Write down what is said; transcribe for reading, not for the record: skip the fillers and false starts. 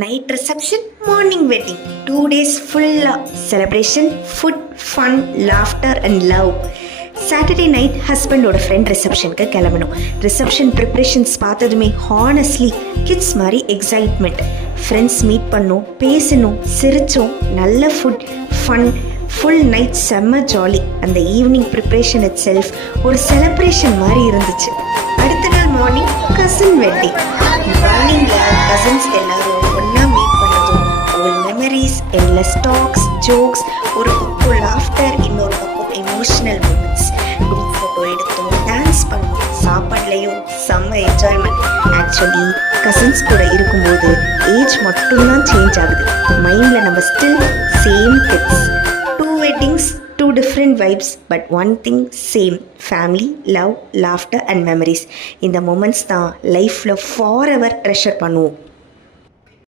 Night reception, morning wedding. 2 days full celebration, food, fun, laughter and love. Saturday night ஹஸ்பண்டோட friend ரிசப்ஷனுக்கு கிளம்பணும். Reception preparations பார்த்ததுமே honestly kids மாதிரி excitement. Friends meet பண்ணோம், பேசணும், சிரித்தோம், நல்ல ஃபுட், ஃபன், ஃபுல் நைட் செம்ம ஜாலி. அந்த ஈவினிங் ப்ரிப்ரேஷன் இட் செல்ஃப் ஒரு செலிப்ரேஷன் மாதிரி இருந்துச்சு. அடுத்த நாள் மார்னிங் கசின் வெட்டிங். மார்னிங்கில் கசின்ஸ் எல்லாரும் ஒன்றா மீட் பண்ணதும் old memories, endless talks, jokes, ஒரு பக்கம் லாஃப்டர், இன்னொரு பக்கம் எமோஷனல் மூமெண்ட்ஸ். குரூப் ஃபோட்டோ எடுத்தோம், டான்ஸ் பண்ணோம், சாப்பாட்லேயும் செம்ம என்ஜாய்மெண்ட். ஆக்சுவலி கசின்ஸ் கூட இருக்கும்போது ஏஜ் மட்டும்தான் சேஞ்ச் ஆகுது, மைண்டில் நம்ம still same kids. 2 weddings, 2 different vibes, but one thing same: family, love, laughter and memories. இந்த moments தான் லைஃப்பில் forever treasure பண்ணுவோம்.